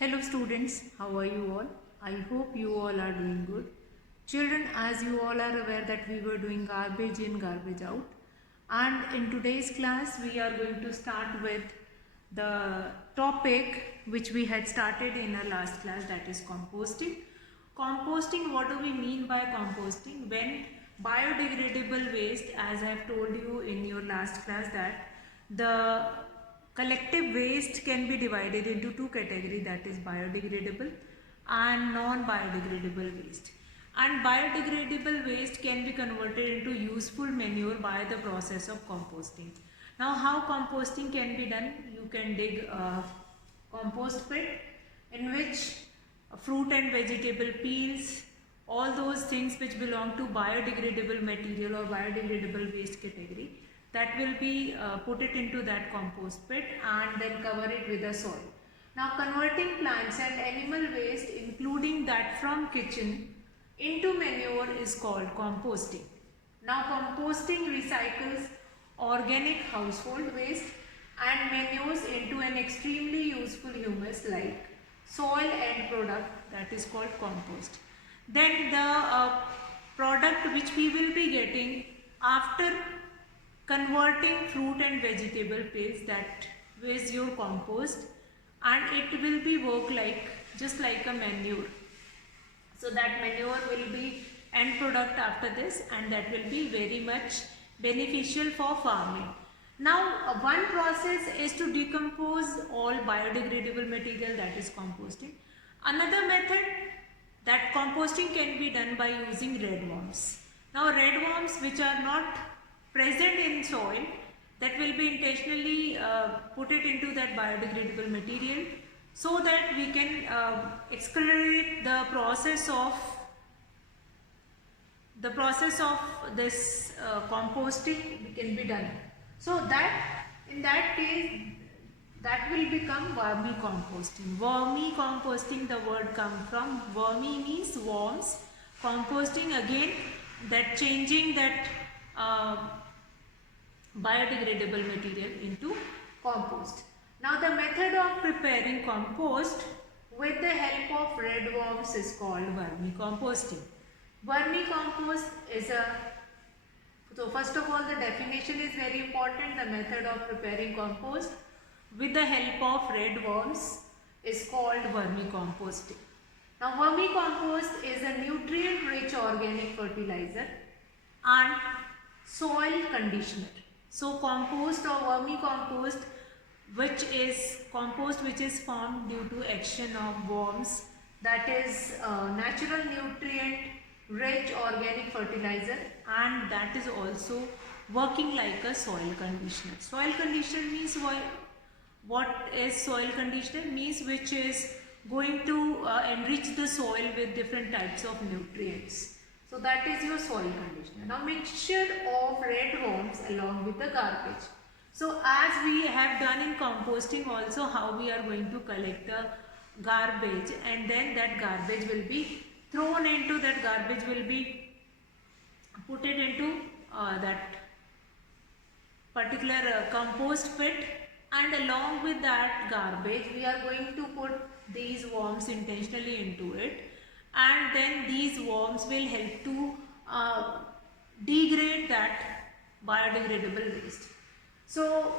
Hello students, how are you all? I hope you all are doing good. Children, as you all are aware that we were doing garbage in, garbage out. And in today's class, we are going to start with the topic which we had started in our last class, that is composting. Composting, what do we mean by composting? When biodegradable waste, as I have told you in your last class, that the collective waste can be divided into two categories, that is biodegradable and non-biodegradable waste. And biodegradable waste can be converted into useful manure by the process of composting. Now how composting can be done? You can dig a compost pit in which fruit and vegetable peels, all those things which belong to biodegradable material or biodegradable waste category, that will be put it into that compost pit and then cover it with the soil. Now converting plants and animal waste, including that from kitchen, into manure is called composting. Now composting recycles organic household waste and manures into an extremely useful humus like soil end product, that is called compost. Then the product which we will be getting after converting fruit and vegetable paste, that is your compost, and it will be work like just like a manure. So that manure will be end product after this, and that will be very much beneficial for farming. Now one process is to decompose all biodegradable material, that is composting. Another method, that composting can be done by using red worms. Now red worms which are not present in soil, that will be intentionally put it into that biodegradable material so that we can accelerate the process of this composting can be done. So that in that case, that will become vermicomposting. Vermicomposting, the word comes from vermi means worms. Composting, again, that changing that biodegradable material into compost. Now the method of preparing compost with the help of red worms is called vermicomposting. Vermicompost is so first of all, the definition is very important. The method of preparing compost with the help of red worms is called vermicomposting. Now vermicompost is a nutrient rich organic fertilizer and soil conditioner. So compost or vermicompost, which is compost which is formed due to action of worms, that is natural nutrient rich organic fertilizer, and that is also working like a soil conditioner. Soil conditioner means what is soil conditioner? Means which is going to enrich the soil with different types of nutrients. So that is your soil conditioner. Now mixture of red worms along with the garbage. So as we have done in composting also, how we are going to collect the garbage, and then that garbage will be thrown into that garbage will be put it into that particular compost pit, and along with that garbage we are going to put these worms intentionally into it, and then these worms will help to degrade that biodegradable waste. So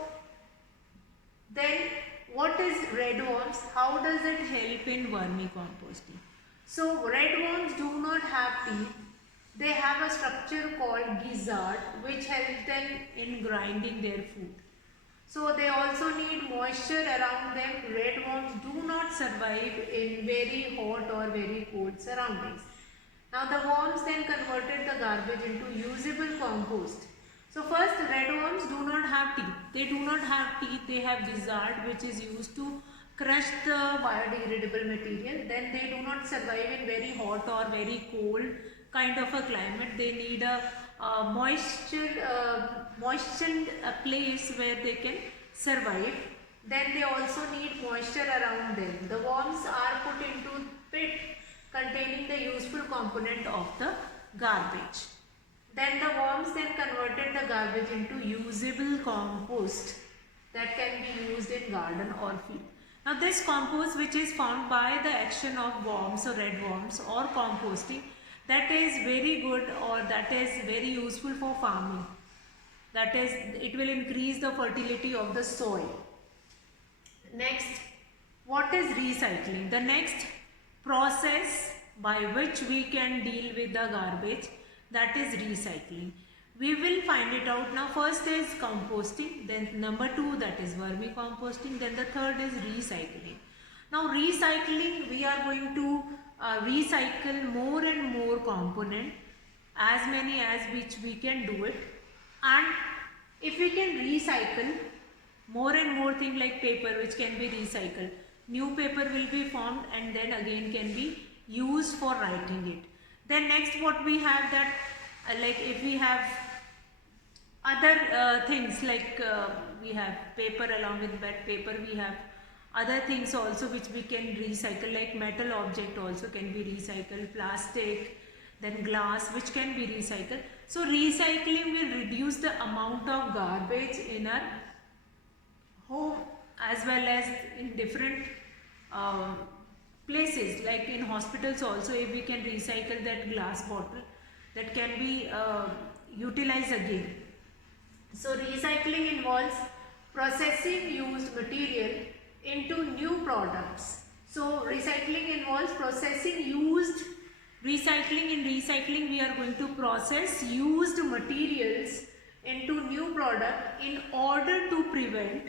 then what is red worms? How does it help in vermicomposting? So red worms do not have teeth. They have a structure called gizzard which helps them in grinding their food. So they also need moisture around them. Red worms do not survive in very hot or very cold surroundings. Now the worms then converted the garbage into usable compost. So first, red worms do not have teeth. They do not have teeth. They have gizzard which is used to crush the biodegradable material. Then they do not survive in very hot or very cold kind of a climate. They need a moistened place where they can survive. Then they also need moisture around them. The worms are put into pit containing the useful component of the garbage. Then the worms then converted the garbage into usable compost that can be used in garden or field. Now this compost, which is formed by the action of worms or red worms or composting, that is very good, or that is very useful for farming. That is, it will increase the fertility of the soil. Next, what is recycling? The next process by which we can deal with the garbage, that is recycling. We will find it out now. First is composting, then number 2, that is vermicomposting, then the third is recycling. Now recycling, we are going to recycle more and more component, as many as which we can do it. And if we can recycle more and more things like paper, which can be recycled, new paper will be formed and then again can be used for writing it. Then next, what we have, that like if we have other things like we have paper, along with that paper we have other things also which we can recycle, like metal object also can be recycled, plastic, then glass, which can be recycled. So recycling will reduce the amount of garbage in our home as well as in different places, like in hospitals also. If we can recycle that glass bottle, that can be utilized again. So recycling involves processing used material into new products. So recycling involves processing used, recycling, in recycling we are going to process used materials into new product in order to prevent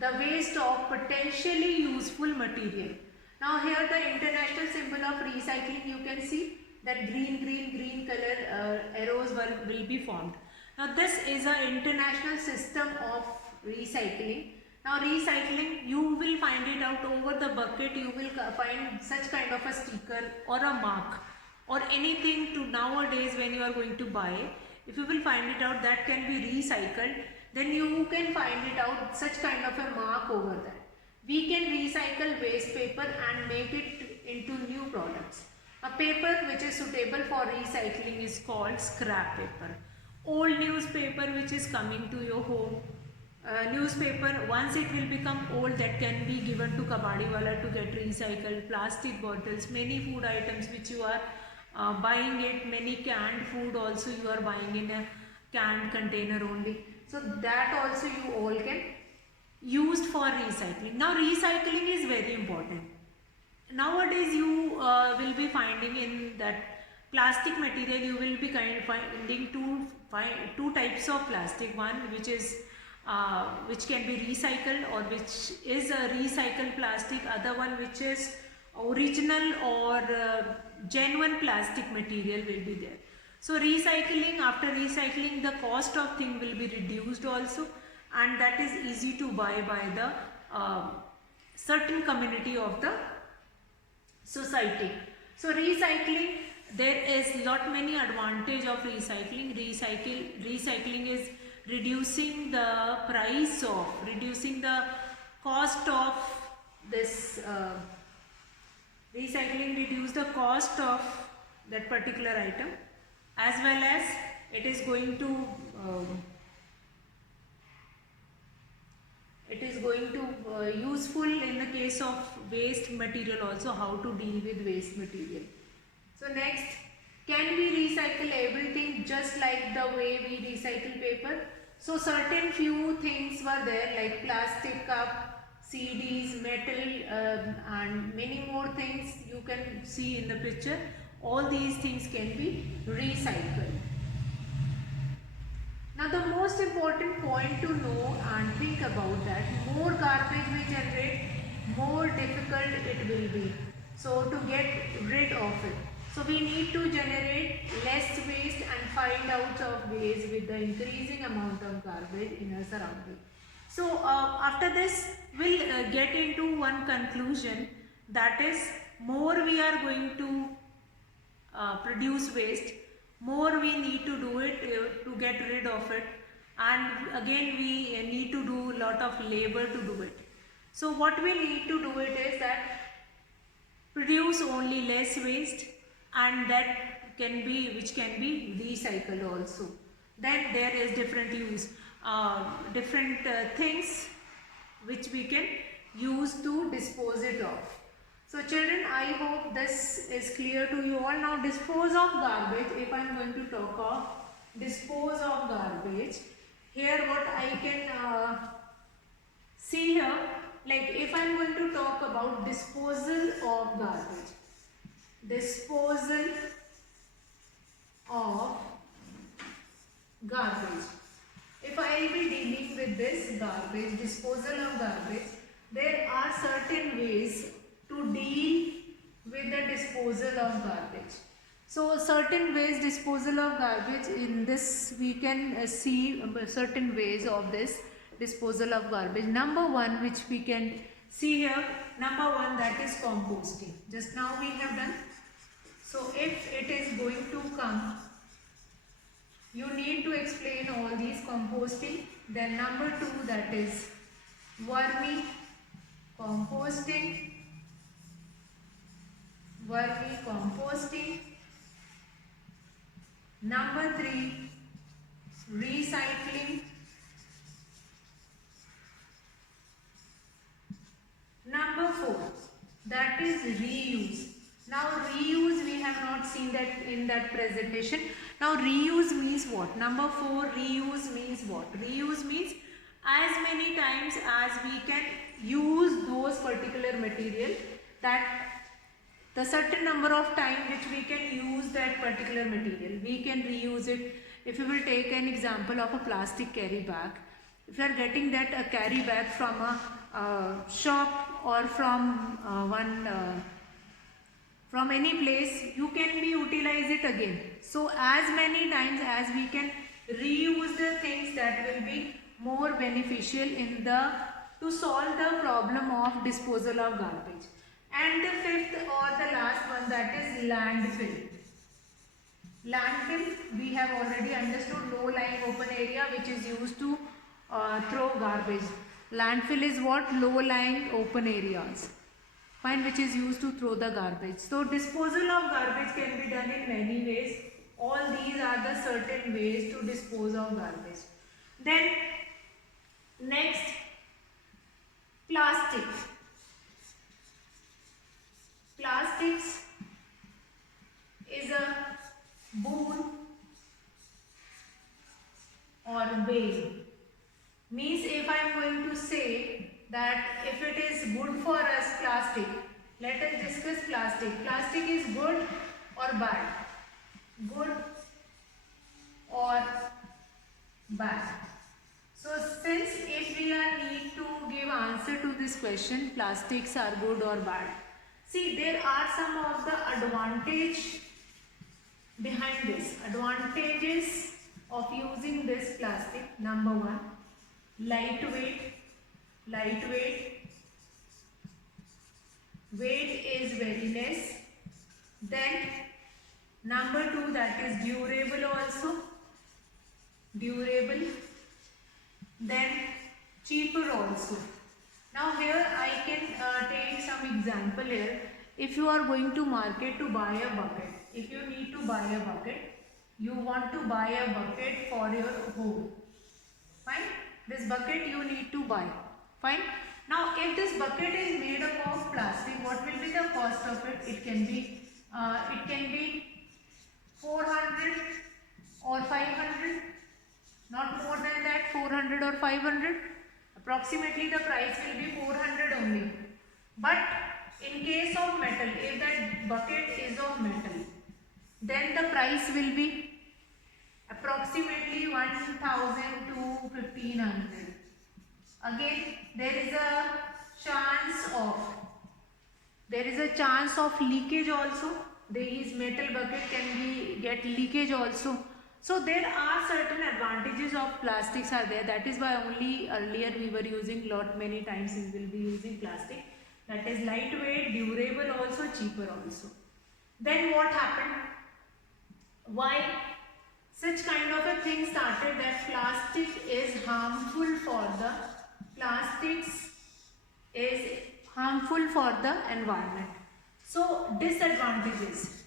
the waste of potentially useful material. Now here the international symbol of recycling, you can see that green color arrows will be formed. Now this is an international system of recycling. Now recycling, you will find it out over the bucket, you will find such kind of a sticker or a mark or anything to nowadays when you are going to buy. If you will find it out that can be recycled, then you can find it out such kind of a mark over that. We can recycle waste paper and make it into new products. A paper which is suitable for recycling is called scrap paper. Old newspaper which is coming to your home, newspaper, once it will become old, that can be given to kabadiwala to get recycled. Plastic bottles, many food items which you are buying it, many canned food also you are buying in a canned container only. So that also you all can used for recycling. Now recycling is very important. Nowadays you will be finding in that plastic material, you will be finding two types of plastic. One which is which can be recycled or which is a recycled plastic, other one which is original or genuine plastic material will be there. So recycling, after recycling, the cost of thing will be reduced also, and that is easy to buy by the certain community of the society. So recycling, there is lot many advantage of recycling. Recycling is reducing the price of, reducing the cost of this recycling, reduce the cost of that particular item, as well as it is going to useful in the case of waste material also, how to deal with waste material. So next, can we recycle everything just like the way we recycle paper? So certain few things were there, like plastic cup, CDs, metal, and many more things you can see in the picture. All these things can be recycled. Now the most important point to know and think about that, more garbage we generate, more difficult it will be. So to get rid of it. So we need to generate less waste and find out of ways with the increasing amount of garbage in our surrounding. So after this, we'll get into one conclusion, that is, more we are going to produce waste, more we need to do it to get rid of it, and again we need to do a lot of labor to do it. So what we need to do it is that produce only less waste, and that can be, which can be recycled also. Then there is different use, different things which we can use to dispose it off. So children, I hope this is clear to you all. Now dispose of garbage, if I am going to talk of dispose of garbage, here what I can see here, like if I am going to talk about disposal of garbage, disposal of garbage. If I will be dealing with this garbage, disposal of garbage, there are certain ways to deal with the disposal of garbage. So certain ways disposal of garbage, in this we can see certain ways of this disposal of garbage. Number one, which we can see here, number one, that is composting. Just now we have done. So if it is going to come, you need to explain all these composting. Then number two, that is vermicomposting. Vermicomposting. Number three, recycling. Number four, that is reuse. Now reuse we have not seen that in that presentation. Now reuse means what? Number four, reuse means what? Reuse means as many times as we can use those particular material, that the certain number of time which we can use that particular material, we can reuse it. If you will take an example of a plastic carry bag, if you are getting that a carry bag from a shop or from from any place, you can be utilize it again. So as many times as we can reuse the things, that will be more beneficial in the to solve the problem of disposal of garbage. And the fifth or the last one, that is landfill. Landfill, we have already understood, low lying open area which is used to throw garbage. Landfill is what? Low lying open areas, fine, which is used to throw the garbage. So disposal of garbage can be done in many ways. All these are the certain ways to dispose of garbage. Then next, plastic. Plastics is a boon or bane. Means if I am going to say that if it is good for us, plastic, let us discuss plastic. Plastic is good or bad? Good or bad? So since if we are need to give answer to this question, plastics are good or bad. See, there are some of the advantage behind this. Advantages of using this plastic. Number one, lightweight. Weight is very less. Then number two, that is durable also. Durable. Then cheaper also. Now here I can take some example here. If you are going to market to buy a bucket, if you need to buy a bucket, you want to buy a bucket for your home, fine, this bucket you need to buy, fine. Now if this bucket is made up of plastic, what will be the cost of it? It can be 400 or 500, not more than that, 400 or 500. Approximately the price will be 400 only. But in case of metal, if that bucket is of metal, then the price will be approximately 1000 to 1500. Again, there is a chance of leakage also. This metal bucket can get leakage also. So there are certain advantages of plastics are there. That is why only earlier we were using many times we will be using plastic. That is lightweight, durable also, cheaper also. Then what happened? Why such kind of a thing started, that plastics is harmful for the environment. So disadvantages.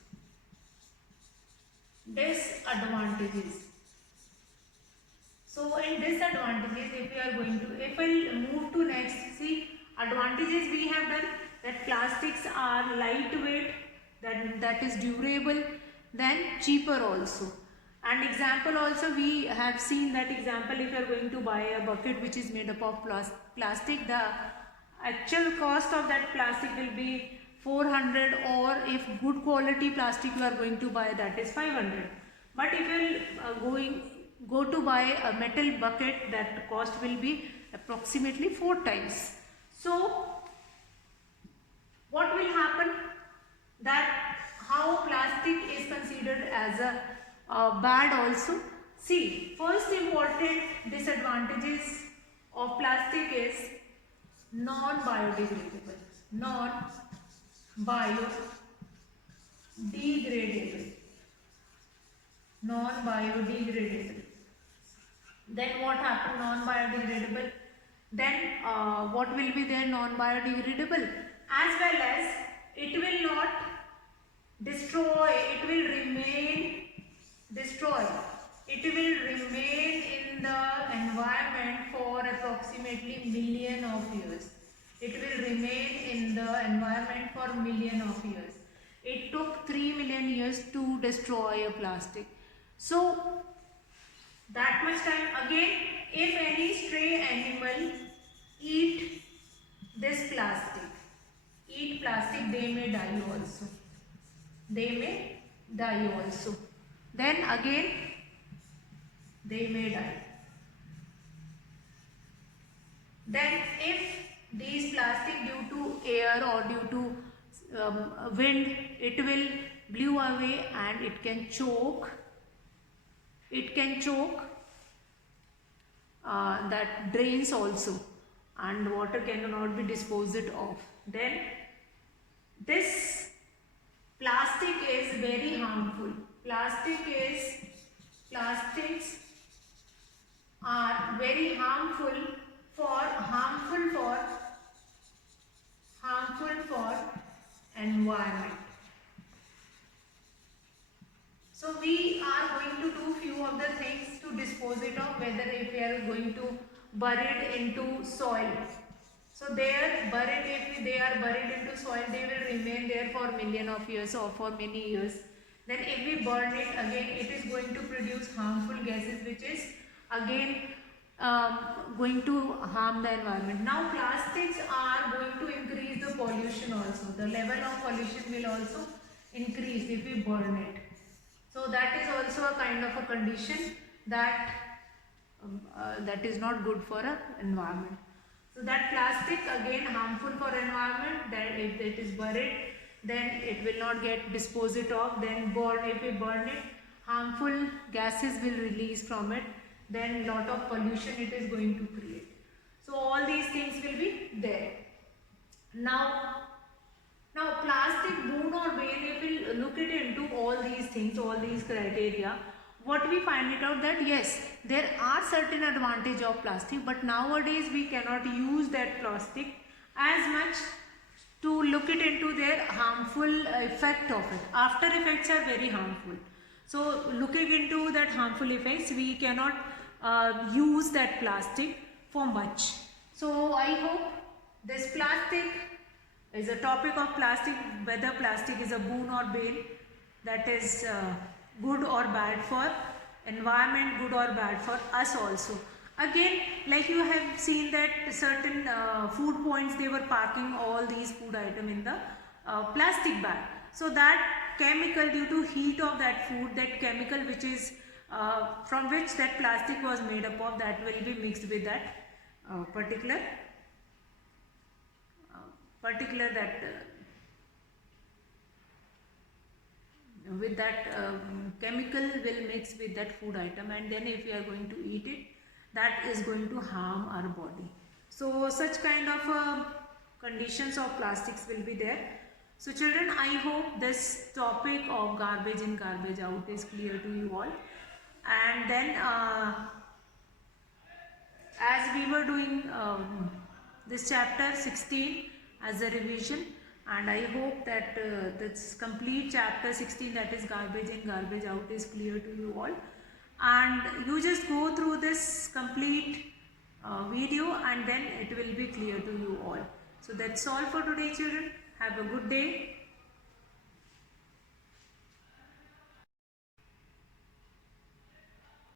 So in disadvantages, if we are going to, if we move to next, see, Advantages we have done that plastics are lightweight, that is durable, then cheaper also. And example also we have seen that example, if you are going to buy a bucket which is made up of plastic, the actual cost of that plastic will be 400, or if good quality plastic you are going to buy, that is 500. But if you are go to buy a metal bucket, that cost will be approximately 4 times. So what will happen, that how plastic is considered as a bad also. See, first important disadvantages of plastic is non-biodegradable. Non-biodegradable. Non-biodegradable. Then what happened? Non-biodegradable. Then what will be there? Non-biodegradable. As well as it will not destroy, it will remain destroy. It will remain in the environment for approximately million of years. It will remain in the environment for million of years. It took 3 million years to destroy a plastic. So that much time. Again, if any stray animal eat this plastic, they may die also. They may die also. Then again, they may die. Then if these plastic, due to air or due to wind, it will blow away and it can choke. That drains also, and water cannot be disposed of. Then this plastic is very harmful. Plastics are very harmful for environment. So we are going to do few of the things to dispose it of, whether if we are going to bury it into soil. So if they are buried into soil, they will remain there for million of years or for many years. Then if we burn it, again it is going to produce harmful gases, which is again going to harm the environment. Now plastics are going to increase the pollution also. The level of pollution will also increase if we burn it. So that is also a kind of a condition that that is not good for an environment. So that plastic again harmful for environment, that if it is buried, then it will not get disposed of. Then if we burn it, harmful gases will release from it. Then lot of pollution it is going to create. So all these things will be there. Now plastic, boon or bane, if we look it into all these things, all these criteria, what we find it out that yes, there are certain advantage of plastic, but nowadays we cannot use that plastic as much to look it into their harmful effect of it. After effects are very harmful. So looking into that harmful effects, we cannot use that plastic for much. So I hope this plastic is a topic of plastic, whether plastic is a boon or bane, that is good or bad for environment, good or bad for us also. Again, like you have seen that certain food points, they were packing all these food items in the plastic bag. So that chemical, due to heat of that food, that chemical which is from which that plastic was made up of, that will be mixed with that particular chemical will mix with that food item, and then if we are going to eat it, that is going to harm our body. So such kind of conditions of plastics will be there. So children, I hope this topic of garbage in, garbage out is clear to you all. And then as we were doing this chapter 16 as a revision, and I hope that this complete chapter 16, that is garbage in, garbage out, is clear to you all. And you just go through this complete video, and then it will be clear to you all. So that's all for today, children. Have a good day.